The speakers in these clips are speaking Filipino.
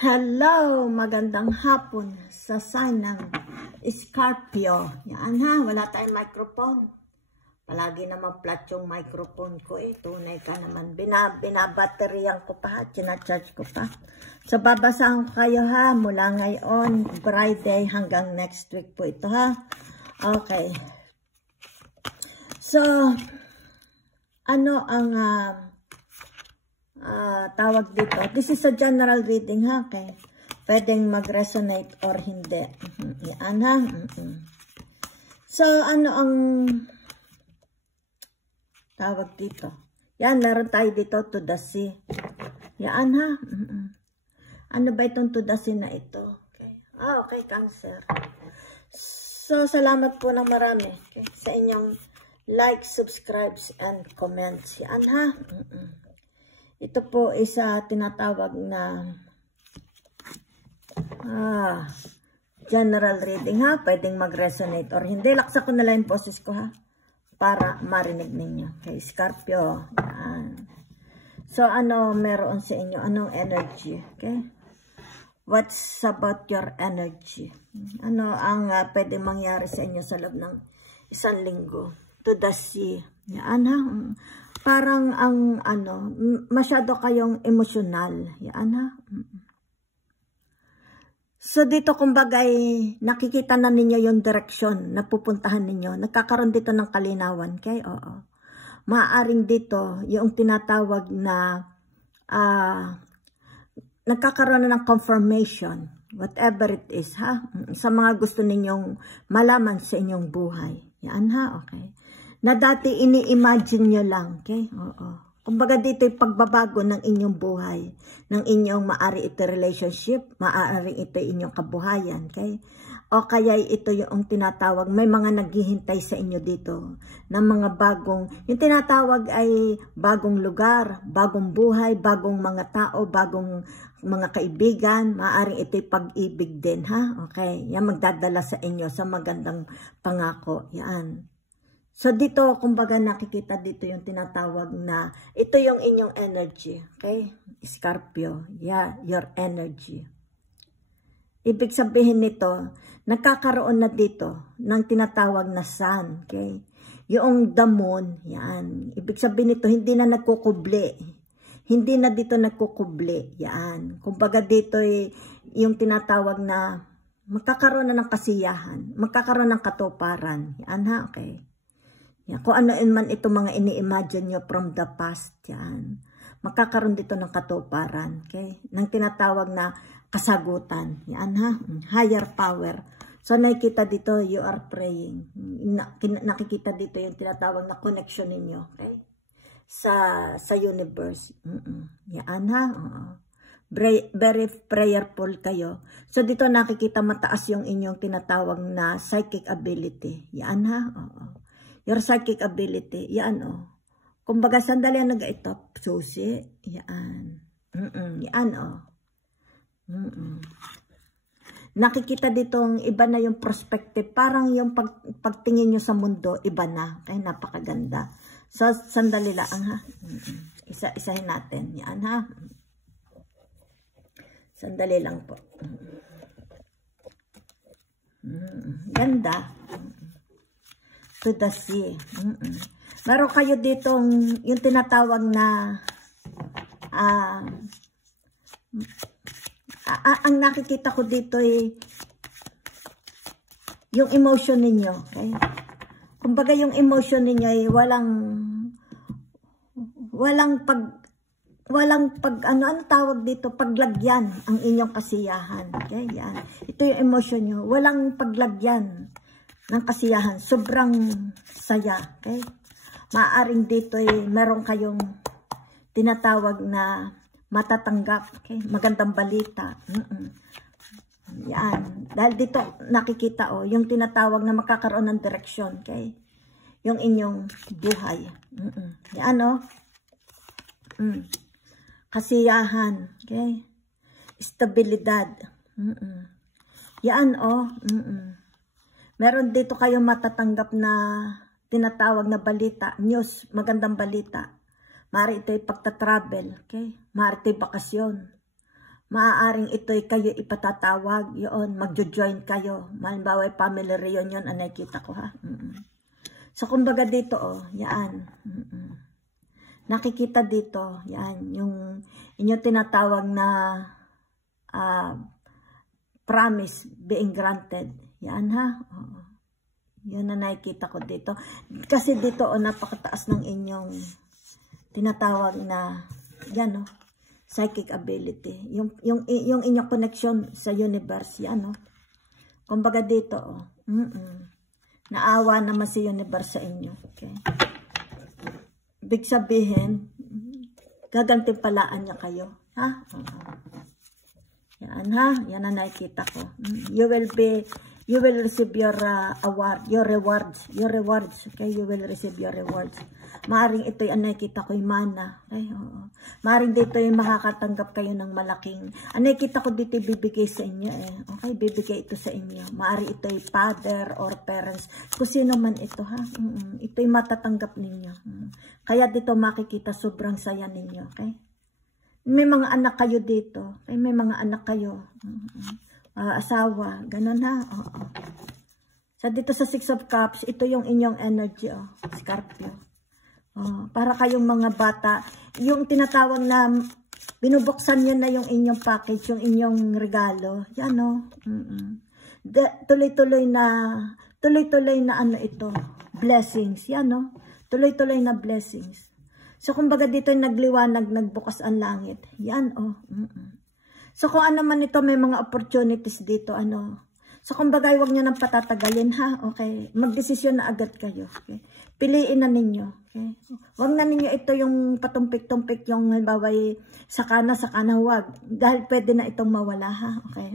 Hello! Magandang hapon sa sign ng Scorpio. Yan ha, wala tayong microphone. Palagi naman flat yung microphone ko eh. Tunay ka naman. Binabateryan ko pa, sinacharge ko pa. So, babasahan ko kayo ha, mula ngayon, Friday hanggang next week po ito ha. Okay. So, ano ang tawag dito? This is a general reading ha, okay? Pwedeng mag-resonate or hindi. Yan ha. So, ano ang tawag dito? Yan, meron tayo dito, to the sea. Yan ha. Ano ba itong to the sea na ito? Okay. Okay, Cancer. So, salamat po ng marami sa inyong like, subscribes, and comments. Yan ha. Ito po isa tinatawag na general reading ha. Pwedeng mag-resonate or hindi. Laksa ko na lang yung boses ko ha. Para marinig ninyo. Okay, Scorpio. Yan. So, ano meron sa inyo? Anong energy? Okay. What's about your energy? Ano ang pwedeng mangyari sa inyo sa loob ng isang linggo? To the sea. Yan ha. Parang ang ano, masyado kayong emosyonal. Yan ha. So dito kumbagay nakikita na ninyo yung direksyon na pupuntahan ninyo. Nagkakaroon dito ng kalinawan. Okay? Oo. Maaaring dito yung tinatawag na nagkakaroon na ng confirmation. Whatever it is ha. Sa mga gusto ninyong malaman sa inyong buhay. Yan ha. Okay. Na dati ini-imagine nyo lang, okay? Oo. Kumbaga dito yung pagbabago ng inyong buhay, ng inyong maari ito relationship, maari ito inyong kabuhayan, okay? O kaya ito yung tinatawag, may mga naghihintay sa inyo dito, ng mga bagong, yung tinatawag ay bagong lugar, bagong buhay, bagong mga tao, bagong mga kaibigan, maaaring ito'y pag-ibig din, ha? Okay? Yan magdadala sa inyo sa magandang pangako, yan. So, dito, kumbaga nakikita dito yung tinatawag na, ito yung inyong energy, okay? Scorpio, yeah, your energy. Ibig sabihin nito, nagkakaroon na dito ng tinatawag na sun, okay? Yung the moon, yan. Ibig sabihin nito, hindi na nagkukubli. Hindi na dito nagkukubli, yan. Kumbaga dito yung tinatawag na, magkakaroon na ng kasiyahan, magkakaroon ng katuparan, yan ha, okay? Yan. Kung ano man ito mga ini-imagine nyo from the past, yan. Magkakaroon dito ng katuparan, okay? Nang tinatawag na kasagutan, yan ha, higher power. So, nakikita dito, you are praying. Nakikita dito yung tinatawag na connection ninyo, okay? Sa universe. Yan ha, very prayerful kayo. So, dito nakikita mataas yung inyong tinatawag na psychic ability. Yan ha, your psychic ability, yan Kumbaga, sandali ang nag-itop, susi, yan. Yan Nakikita ditong iba na yung perspective, parang yung pagtingin nyo sa mundo, iba na. Kaya napakaganda. So, sandali lang ha. Isa-isahin natin, yan ha. Sandali lang po. Ganda. To the sea. Meron kayo ditong yung tinatawag na ang nakikita ko dito yung emotion ninyo. Okay? Kumbaga yung emotion ninyo ay walang ano tawag dito, paglagyan ang inyong kasiyahan. Okay? Yan. Ito yung emotion nyo. Walang paglagyan ng kasiyahan. Sobrang saya. Okay? Maaaring dito meron kayong tinatawag na matatanggap. Okay? Magandang balita. Yan. Dahil dito nakikita yung tinatawag na makakaroon ng direksyon. Okay? Yung inyong buhay. Yan kasiyahan. Okay? Estabilidad. Yan meron dito kayong matatanggap na tinatawag na balita, news, magandang balita. Maaari ito'y pagta-travel, okay? Maaari ito'y bakasyon. maaaring ito'y kayo ipatatawag, yun, magjo-join kayo. Halimbawa, family reunion, ang nakikita ko ha. So, kumbaga dito, yan. Nakikita dito, yan, yung inyong tinatawag na promise being granted. Yan ha. Yan na nakikita ko dito. Kasi dito, napakataas ng inyong tinatawag na, yan psychic ability. Yung inyong connection sa universe, yan kumbaga dito, naawa naman si universe sa inyo. Okay. Ibig sabihin, gagantimpalaan niya kayo. Ha? Yan ha. Yan ang nakikita ko. You will receive your award, your rewards. Okay, you will receive your rewards. Maaring ito yung nakikita ko yung mana. Ay, maaring dito yung makakatanggap kayo ng malaking. Ang nakikita ko dito bibigay sa inyo Okay, bibigay ito sa inyo. Maaring ito yung father or parents. Kung sino man ito ha. Ito yung matatanggap ninyo. Kaya dito makikita sobrang saya ninyo. Okay? May mga anak kayo dito. Okay? May mga anak kayo. Asawa. Ganon ha. So dito sa 6 of Cups, ito yung inyong energy. Scorpio. Para kayong mga bata, yung tinatawag na binubuksan nyo na yung inyong package, yung inyong regalo. Yan tuloy-tuloy na ano ito, blessings. Yan tuloy-tuloy na blessings. So kumbaga dito nagliwanag, nagbukas ang langit. Yan So kung ano man ito, may mga opportunities dito So kumbaga huwag nyo nang patatagalin ha. Okay, magdesisyon na agad kayo. Okay. Piliin na ninyo. Okay. Huwag na ninyo ito yung patumpik-tumpik yung halimbawa saka na, huwag. Dahil pwede na itong mawala ha. Okay,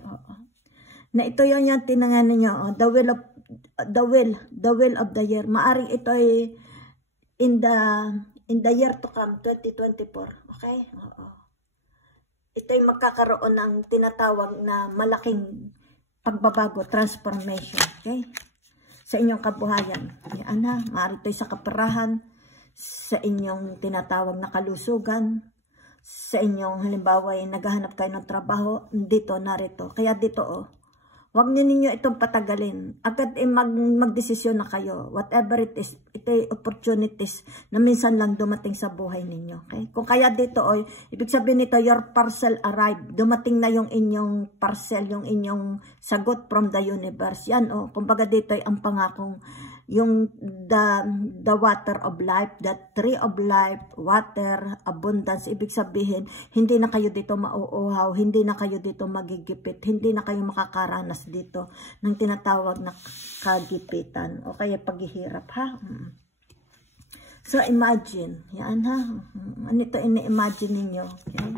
Na ito yung tinangan ninyo. The will of the year. Maaring ito ay in the year to come, 2024. Okay? Ito ay magkakaroon ng tinatawag na malaking pagbabago, transformation. Okay? Sa inyong kabuhayan. Yan ha. Maaari ito sa kaperahan, sa inyong tinatawag na kalusugan, sa inyong halimbawa ay naghahanap kayo ng trabaho, dito, narito. Kaya dito huwag ninyo itong patagalin. Agad magdesisyon na kayo. Whatever it is, ito ay opportunities na minsan lang dumating sa buhay ninyo. Okay? Kung kaya dito, ibig sabihin nito, your parcel arrived. Dumating na yung inyong parcel, yung inyong sagot from the universe. Yan, kumbaga dito ay ang pangakong, yung the water of life, the tree of life, water, abundance. Ibig sabihin, hindi na kayo dito mauuhaw, hindi na kayo dito magigipit, hindi na kayo makakaranas dito ng tinatawag na kagipitan o kaya paghihirap ha. So imagine, yan ha. Ano ito ini-imagine ninyo? Okay?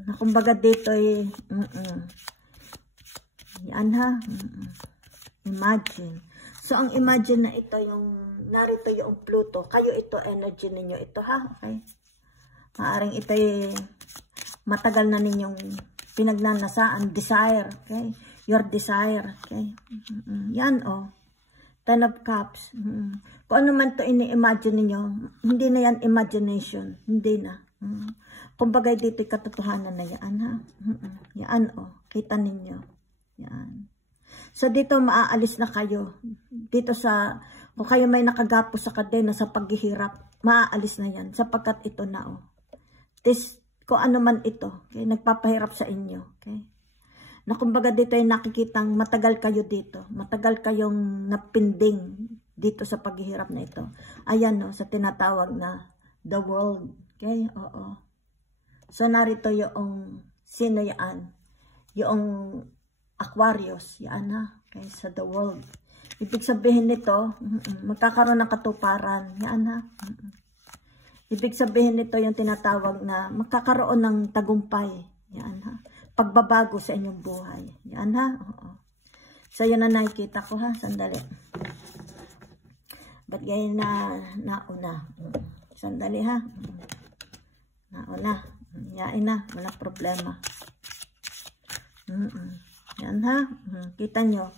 Na kumbaga dito ay yan ha. Imagine. So, ang imagine na ito, yung narito yung Pluto. Kayo ito, energy ninyo ito, ha? Okay? Maaring ito matagal na ninyong pinagnanasaan. Desire, okay? Your desire, okay? Yan, Ten of Cups. Kung ano man ito ini-imagine ninyo, hindi na yan imagination. Hindi na. Kumbaga dito katotohanan na yan, ha? Yan, kita ninyo. Yan. So, dito maaalis na kayo. Dito kung kayo may nakagapos sa kadena sa paghihirap, maaalis na yan. Sapagkat ito na, kung ano man ito, okay, nagpapahirap sa inyo. Okay? Na kumbaga dito ay nakikitang matagal kayo dito. Matagal kayong napinding dito sa paghihirap na ito. Ayan, sa tinatawag na the world. Okay? So, narito yung, sino yan? Yung Aquarius, yan ha, okay, sa the world. Ibig sabihin nito, magkakaroon ng katuparan, yan ha. Ibig sabihin nito yung tinatawag na magkakaroon ng tagumpay, yan ha. Pagbabago sa inyong buhay, yan ha. So yan na nakikita ko ha, sandali. Ba't ganyan nauna? Sandali ha. Nauna, yain na, walang problema. Yan ha, kita nyo.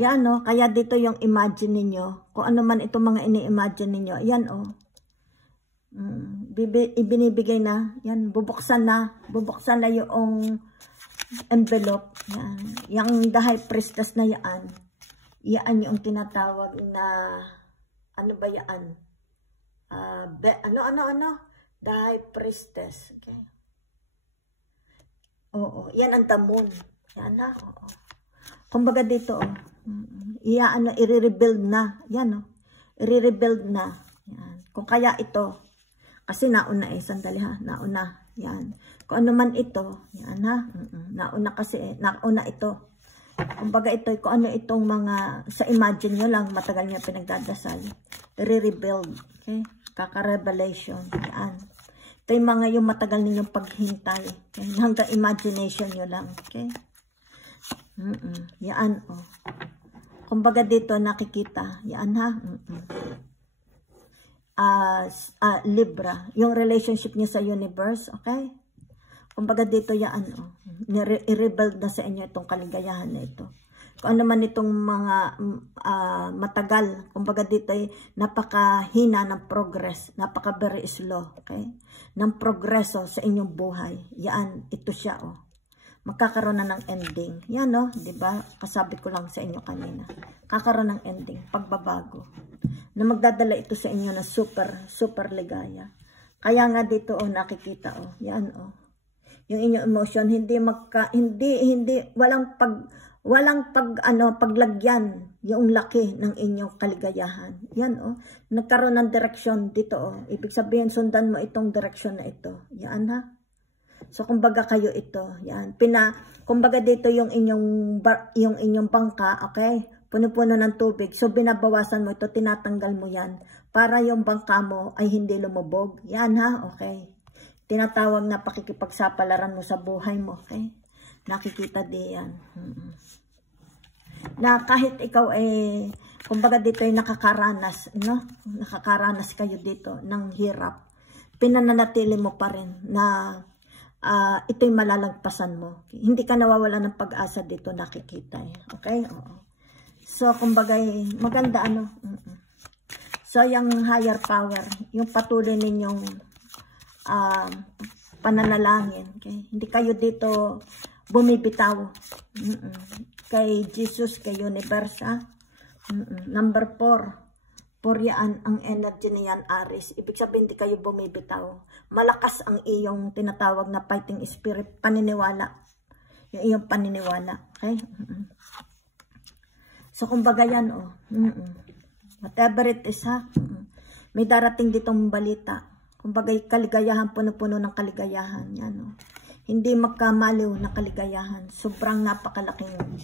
Yan kaya dito yung imagine ninyo. Kung ano man itong mga ini-imagine ninyo. Yan Ibinibigay na. Yan, bubuksan na yung envelope. Yan. Yung the high priestess na yan. Yan yung tinatawag na, ano ba yan? The high priestess. Okay. Oo, yan ang damon. Yan ha, oo. Kumbaga dito, i-rebuild na. Yan, i-rebuild na. Yan. Kung kaya ito, kasi nauna sandali ha, nauna. Yan. Kung ano man ito, yan ha, nauna kasi, nauna ito. Kumbaga ito, kung ano itong mga, sa imagine nyo lang, matagal niya pinagdadasal. I-rebuild, okay? Kaka-revelation, yan. Ito yung mga yung matagal ninyong paghintay. Okay? Hanggang imagination nyo lang, okay? Yan, oh. Kumbaga dito nakikita, yan ha. Libra, yung relationship niya sa universe, okay? Kumbaga dito yan, oh. I-rebuild na sa inyo itong kaligayahan na ito. Kung ano man itong mga matagal, kumbaga dito ay napakahina ng progress, napaka very slow, okay? Ng progreso sa inyong buhay. Yan, ito siya, oh. Magkakaroon na ng ending. Yan, no? Diba? Kasabi ko lang sa inyo kanina. Kakaroon ng ending. Pagbabago. Na magdadala ito sa inyo na super, super ligaya. Kaya nga dito, oh, nakikita, oh. Yan, oh. Yung inyong emotion, walang paglagyan yung laki ng inyong kaligayahan. Yan, oh. Nagkaroon ng direksyon dito, oh. Ibig sabihin, sundan mo itong direksyon na ito. Yan, ha? So, kumbaga kayo ito, yan. Kumbaga dito yung inyong bangka, okay? Puno-puno ng tubig. So, binabawasan mo ito, tinatanggal mo yan. Para yung bangka mo ay hindi lumubog. Yan ha, okay? Tinatawag na pakikipagsapalaran mo sa buhay mo, okay? Nakikita di yan. Na kahit ikaw ay, kumbaga dito ay nakakaranas, no? Nakakaranas kayo dito ng hirap. Pinananatili mo pa rin na ito'y malalagpasan mo. Hindi ka nawawala ng pag-asa dito, nakikita. Okay? Oo. So, kumbaga, maganda ano. So, yung higher power, yung patuloy ninyong pananalangin. Okay? Hindi kayo dito bumibitaw. Kay Jesus, kay Universe. Number 4. Yan, ang energy niyan, Aries. Ibig sabihin, hindi kayo bumibitaw. Malakas ang iyong tinatawag na fighting spirit, paniniwala. Yung iyong paniniwala. Okay? So, kumbaga yan, oh. Whatever it is, ha? May darating ditong balita. Kumbaga, kaligayahan, puno-puno ng kaligayahan. Yan, oh. Hindi magkamaliw na kaligayahan. Sobrang napakalaking,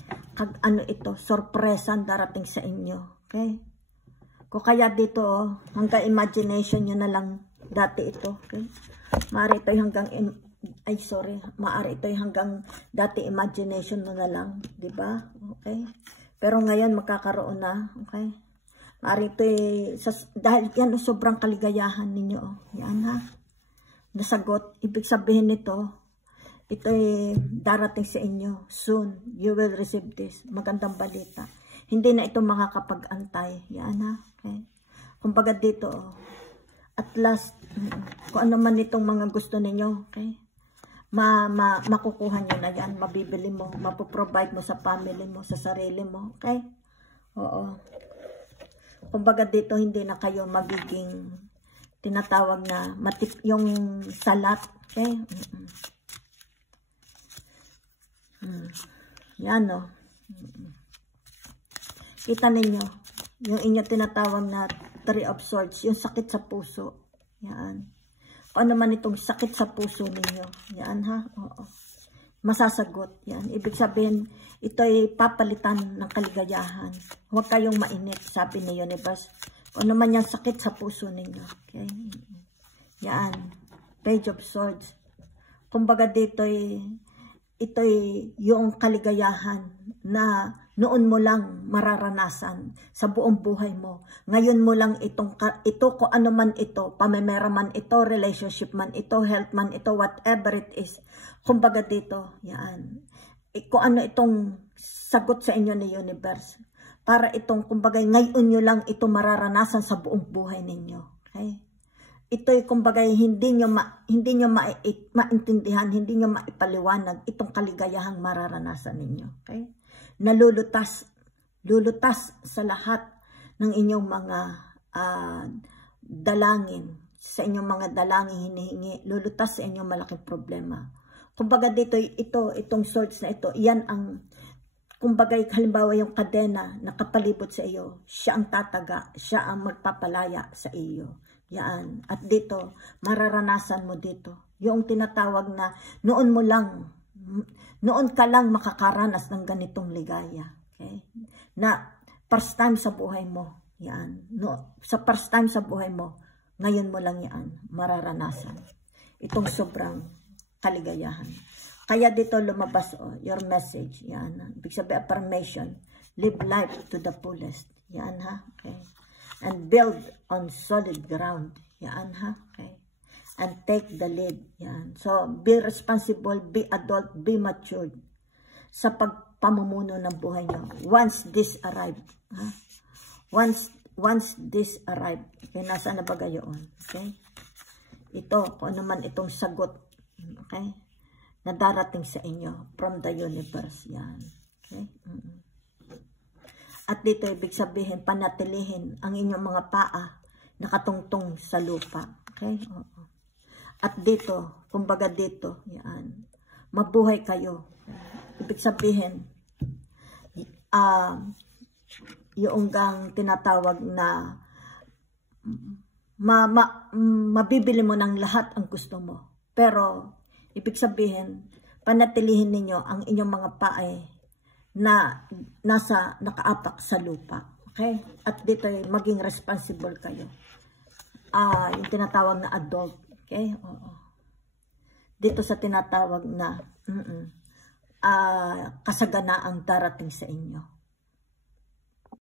sorpresa darating sa inyo. Okay? Kung kaya dito, oh, hanggang imagination nyo na lang dati ito, okay? Maaari ito hanggang dati imagination mo na lang, di ba? Okay? Pero ngayon magkakaroon na, okay? Maaari ito dahil yan, sobrang kaligayahan ninyo, oh. Yan ha. Nasagot, ibig sabihin nito, ito ay darating sa inyo soon. You will receive this. Magandang balita. Hindi na ito makakapag-antay. Yan ha. Okay. Kumbaga dito, oh, at last, kung ano man itong mga gusto ninyo, okay, makukuha nyo na yan, mabibili mo, mapoprovide mo sa family mo, sa sarili mo, okay? Oo. Kumbaga dito, hindi na kayo magiging tinatawag na yung salat, okay? Yan, oh. Kita ninyo, yung inyo tinatawag na 3 of Swords, yung sakit sa puso. Yan. Kung ano man itong sakit sa puso ninyo. Yan ha. Oo. Masasagot. Yan. Ibig sabihin, ito ay papalitan ng kaligayahan. Huwag kayong mainit, sabi ni Universe. Kung ano man yung sakit sa puso ninyo. Okay. Yan. Page of Swords. Kumbaga dito ito'y yung kaligayahan na noon mo lang mararanasan sa buong buhay mo. Ngayon mo lang ito kung ano man ito, pamemera man ito, relationship man ito, health man ito, whatever it is. Kumbaga dito, yan. Kung ano itong sagot sa inyo ni Universe. Para itong, kumbaga, ngayon nyo lang ito mararanasan sa buong buhay ninyo. Okay? ito'y kumbaga hindi nyo maintindihan, hindi nyo maipaliwanag itong kaligayahang mararanasan ninyo. Okay? Lulutas sa lahat ng inyong mga dalangin, sa inyong mga dalangin hinihingi, lulutas sa inyong malaking problema. Kumbaga dito, itong swords na ito, yan ang, kumbaga halimbawa yung kadena na kapalibot sa iyo, siya ang tataga, siya ang magpapalaya sa iyo. Yan. At dito, mararanasan mo dito. Yung tinatawag na noon ka lang makakaranas ng ganitong ligaya. Okay? Na first time sa buhay mo. Yan. No, sa first time sa buhay mo, ngayon mo lang yan mararanasan. Itong sobrang kaligayahan. Kaya dito lumabas your message. Yan. Ibig sabihin, affirmation. Live life to the fullest. Yan ha. Okay. And build on solid ground. Yan ha. Okay. And take the lead. Yan. So, be responsible, be adult, be matured sa pagpamumuno ng buhay nyo. Once this arrive. Ha? Once this arrive. Okay, nasaan na ba gayon? Okay. Ito, kung ano man itong sagot. Okay. Na darating sa inyo from the universe. Yan. Okay. At dito, ibig sabihin, panatilihin ang inyong mga paa nakatungtong sa lupa. Okay? Oo. At dito, kumbaga dito, yan, mabuhay kayo. Ibig sabihin, yung gang tinatawag na mabibili mo ng lahat ang gusto mo. Pero, ibig sabihin, panatilihin ninyo ang inyong mga paa na nakaapak sa lupa. Okay? At dito maging responsible kayo. Yung tinatawag na adult. Okay? Oo. Dito sa tinatawag na kasaganaang darating sa inyo.